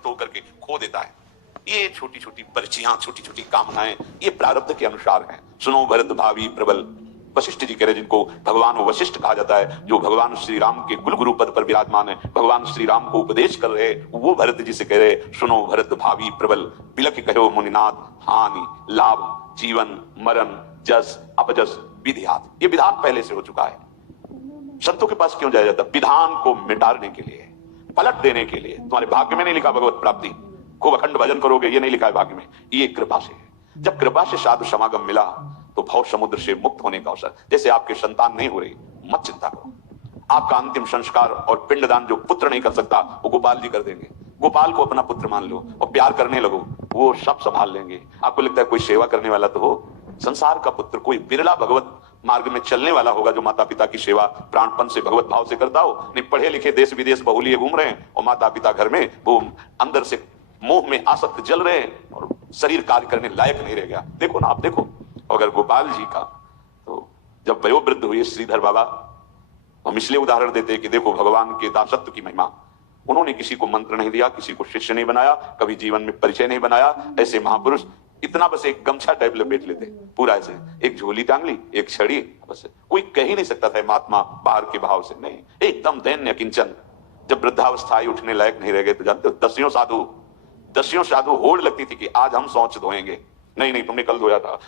तृप्त होकर के खो देता है। ये छोटी छोटी परिचयां, छोटी छोटी कामनाएं, ये प्रारब्ध के अनुसार हैं। सुनो भरत भावी प्रबल, वशिष्ठ जी कह रहे, जिनको भगवान वशिष्ठ कहा जाता है, जो भगवान श्री राम के कुल गुरु पद पर विराजमान है, भगवान श्री राम को उपदेश कर रहे, वो भरत जी से कह रहे, सुनो भरत भावी प्रबल, बिलख कहो मुनिनाथ, हानि लाभ जीवन मरण जस अपजस विधियात। ये विधान पहले से हो चुका है। संतों के पास क्यों जाया जाता? विधान को मिटाने के लिए, पलट देने के लिए। तुम्हारे भाग्य में नहीं लिखा भगवत प्राप्ति, खूब अखंड भजन करोगे, ये नहीं लिखा है भाग्य में, ये कृपा से है। जब कृपा से साधु समागम मिला तो भव समुद्र से मुक्त होने का अवसर। जैसे आपके संतान नहीं हो रही, मत चिंता करो, आपका अंतिम संस्कार और पिंडदान जो पुत्र नहीं कर सकता वो गोपाल जी कर देंगे। गोपाल को अपना पुत्र मान लो और प्यार करने लगो, वो सब संभाल लेंगे। आपको लगता है कोई सेवा करने वाला तो हो? संसार का पुत्र कोई बिरला भगवत मार्ग में चलने वाला होगा जो माता पिता की सेवा प्राणपन से भगवत भाव से करता हो। नहीं, पढ़े लिखे देश विदेश बहुलिए घूम रहे हैं और माता पिता घर में वो अंदर से मोह में आसक्त जल रहे हैं और शरीर कार्य करने लायक नहीं रह गया। देखो ना, आप देखो, अगर गोपाल जी का तो जब वयोवृद्ध हुए श्रीधर बाबा, हम इसलिए उदाहरण देते हैं कि देखो भगवान के दासत्व की महिमा। उन्होंने किसी को मंत्र नहीं दिया, किसी को शिष्य नहीं बनाया, कभी जीवन में परिचय नहीं बनाया। ऐसे महापुरुष इतना बस एक गमछा टाइप लपेट लेते, पूरा ऐसे एक झोली टांग ली, एक छड़ी, बस कोई कह ही नहीं सकता था महात्मा बाहर के भाव से। नहीं, एकदम दैन्य किंचन। जब वृद्धावस्था आई, उठने लायक नहीं रह गए तो जानते हो, दसियों साधु होड़ लगती थी कि आज हम शौच धोएंगे। नहीं नहीं, तुमने कल धोया था।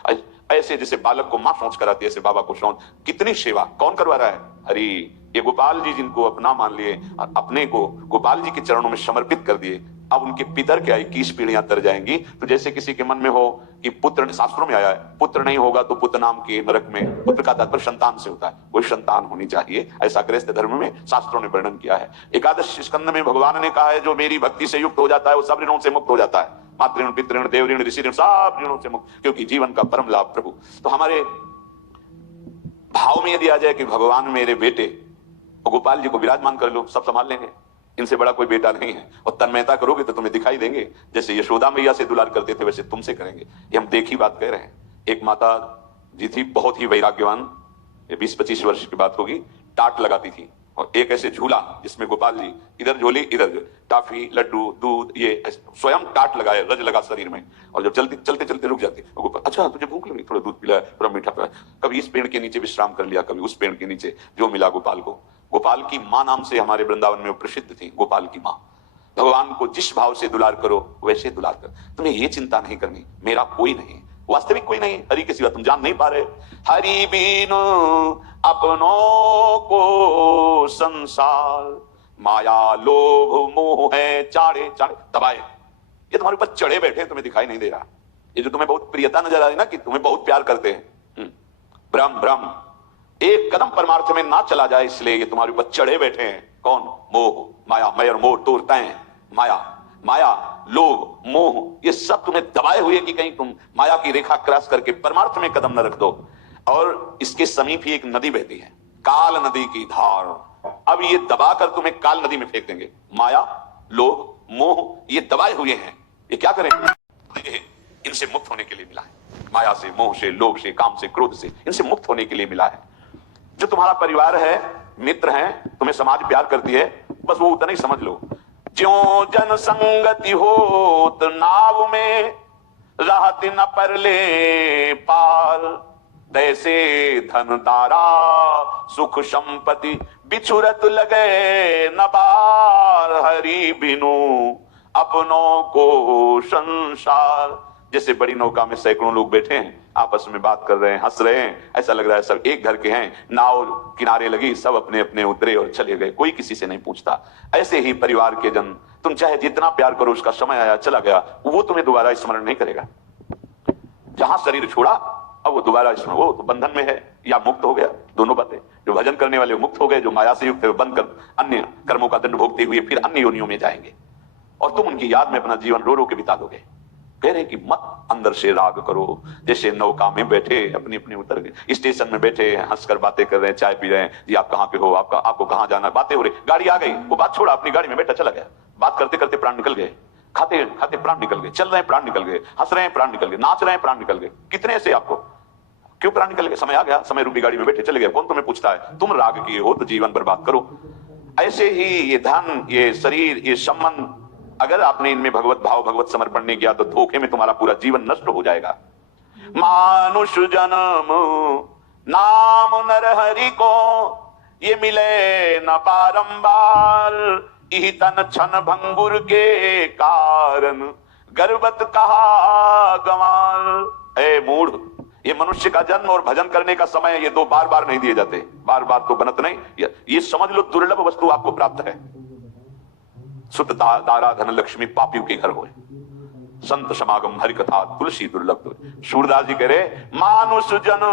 ऐसे जैसे बालक को मां शौच कराती है, ऐसे बाबा को शौच। कितनी सेवा, कौन करवा रहा है? हरि। ये गोपाल जी जिनको अपना मान लिए और अपने को गोपाल जी के चरणों में समर्पित कर दिए, अब उनके पितर क्या 21 पीढ़ियां तर जाएंगी। तो जैसे किसी के मन में हो कि पुत्र, शास्त्रों में आया है पुत्र नहीं होगा तो पुत्र नाम के नरक में, पुत्र का तात्पर्य संतान से होता है, कोई संतान होनी चाहिए, ऐसा गृहस्थ धर्म में शास्त्रों ने वर्णन किया है। एकादश स्कंद में भगवान ने कहा है जो मेरी भक्ति से युक्त हो जाता है वो सब ऋणों से मुक्त हो जाता है। मातृ ऋण, पितृ ऋण, देव ऋण, ऋषि ऋण, सब ऋणों से मुक्त, क्योंकि जीवन का परम लाभ प्रभु। तो हमारे भाव में यदि आ जाए कि भगवान मेरे बेटे, और गोपाल जी को विराजमान कर लो, सब संभाल लेंगे, इनसे बड़ा कोई बेटा नहीं है। और तन्मयता करोगे तो तुम्हें दिखाई देंगे, जैसे यशोदा मैया से दुलार करते थे वैसे तुमसे करेंगे। ये हम देखी बात कह रहे हैं। एक माता जी थी बहुत ही वैराग्यवान, 20-25 वर्ष की बात होगी, टाट लगाती थी और एक ऐसे झूला जिसमें गोपाल जी इधर झोली इधर टाफी लड्डू दूध, ये स्वयं टाट लगाए, रज लगा शरीर में, और जब चलते चलते चलते रुक जाती, अच्छा तुझे भूख लगी, थोड़ा दूध पिलाया, थोड़ा मीठा पिलाया, कभी इस पेड़ के नीचे विश्राम कर लिया, कभी उस पेड़ के नीचे, जो मिला गोपाल को। गोपाल की मां नाम से हमारे वृंदावन में प्रसिद्ध थी, गोपाल की मां। भगवान को जिस भाव से दुलार करो वैसे दुलार कर। तुम्हें ये चिंता नहीं करनी मेरा कोई नहीं, वास्तविक कोई नहीं, हरि के सिवा तुम जान नहीं पा रहे। हरि बिनु अपनों को संसार, माया लोभ मोह है चाड़े चाड़े दबाए। ये तुम्हारे ऊपर चढ़े बैठे, तुम्हें दिखाई नहीं दे रहा। ये जो तुम्हें बहुत प्रियता नजर आ रही ना, कि तुम्हें बहुत प्यार करते हैं, भ्रम भ्रम। एक कदम परमार्थ में ना चला जाए इसलिए ये तुम्हारे ऊपर चढ़े बैठे हैं। कौन? मोह माया, मैं और मोह तोड़ते हैं। माया माया लोभ मोह, ये सब तुम्हें दबाए हुए कि कहीं तुम माया की रेखा क्रॉस करके परमार्थ में कदम न रख दो। और इसके समीप ही एक नदी बहती है, काल नदी की धार। अब ये दबाकर तुम्हें काल नदी में फेंक देंगे। माया लोभ मोह ये दबाए हुए हैं, ये क्या करें? इनसे मुक्त होने के लिए मिला है। माया से, मोह से, लोभ से, काम से, क्रोध से, इनसे मुक्त होने के लिए मिला है। जो तुम्हारा परिवार है, मित्र है, तुम्हें समाज प्यार करती है, बस वो उतना ही समझ लो। ज्यों जन संगति होत नाव में, रहत न परले पार, तैसे धन तारा सुख संपत्ति, बिछुरत लगे न बार। हरि बिनु अपनों को संसार। जैसे बड़ी नौका में सैकड़ों लोग बैठे हैं, आपस में बात कर रहे हैं, हंस रहे हैं, ऐसा लग रहा है सब एक घर के हैं। नाव किनारे लगी, सब अपने अपने उतरे और चले गए, कोई किसी से नहीं पूछता। ऐसे ही परिवार के जन, तुम चाहे जितना प्यार करो, उसका समय आया चला गया, वो तुम्हें दोबारा स्मरण नहीं करेगा। जहां शरीर छोड़ा अब वो दोबारा स्मरण, वो तो बंधन में है या मुक्त हो गया, दोनों बातें। जो भजन करने वाले मुक्त हो गए, जो माया से युक्त है बंद कर अन्य कर्मों का दंड भोगते हुए फिर अन्य योनियों में जाएंगे, और तुम उनकी याद में अपना जीवन रो रो के बिता दोगे। कह रहे कि मत अंदर से राग करो। जैसे नौका में बैठे, अपनी अपनी उतर गए, स्टेशन में बैठे हंसकर बातें कर रहे हैं, चाय पी रहे हैं, जी आप कहाँ के हो, आपको कहाँ जाना, बातें हो रही, गाड़ी आ गई, वो बात छोड़ा, अपनी गाड़ी में बैठा चला गया। बात करते करते प्राण निकल गए, खाते खाते प्राण निकल गए, चल रहे हैं प्राण निकल गए, हंस रहे हैं प्राण निकल गए, नाच रहे हैं प्राण निकल गए। कितने ऐसे आपको? क्यों प्राण निकल गए? समय आ गया, समय रूपी गाड़ी में बैठे चले गए। कौन तुम्हें पूछता है? तुम राग किए हो तो जीवन बर्बाद करो। ऐसे ही ये धन, ये शरीर, ये संबंध, अगर आपने इनमें भगवत भाव भगवत समर्पण नहीं किया तो धोखे में तुम्हारा पूरा जीवन नष्ट हो जाएगा। मानुष जन्म नाम नर हरि को, ये मिले न बारंबार, इही तन छन भंगुर के कारण, गर्वत कहा गंवार। ए मूढ़, ये मनुष्य का जन्म और भजन करने का समय, ये दो बार बार नहीं दिए जाते, बार बार तो बनत नहीं। ये समझ लो दुर्लभ वस्तु आपको प्राप्त है। सुत दारा धन लक्ष्मी पापियों के घर होए, संत समागम हरि कथा तुलसी दुर्लभ। सूरदास जी कह रहे मानुष जन्म